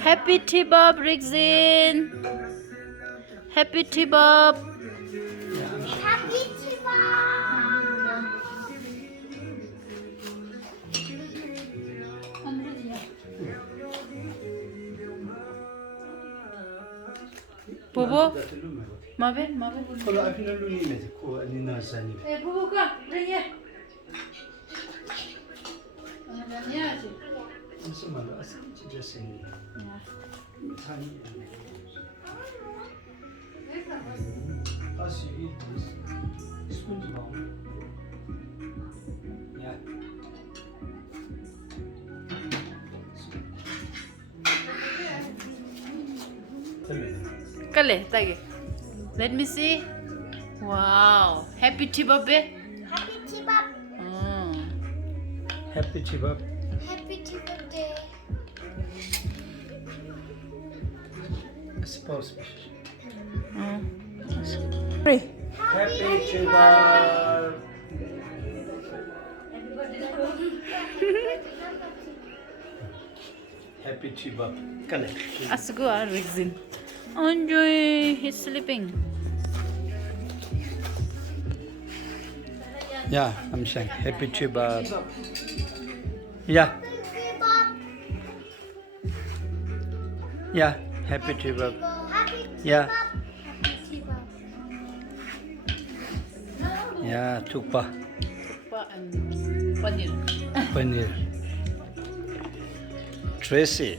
Happy Tibab, Rixin. Happy Tibab. Happy Chiba! Bobo. Mabe. Kalau aku nak luni macam ko ni nasani. Bobo come, bring here. Semua ada asal cerita sini. Tani. As you eat this, spoon down. Yeah. Kale, tagi. Let me see. Wow. Happy Tibab, eh? Happy Chiba! Happy Chibab. Happy Chiba Day! Spouse. Pray. Happy Chibab. Happy Chibab. Kale. Asgo Rixin. Enjoy. He's sleeping. Yeah, I'm saying Happy Chibab. Yeah, Chiba! yeah, Happy Chibab. Happy Yeah, Chiba! yeah, tukpa, Pa and paneer. paneer. Tracy.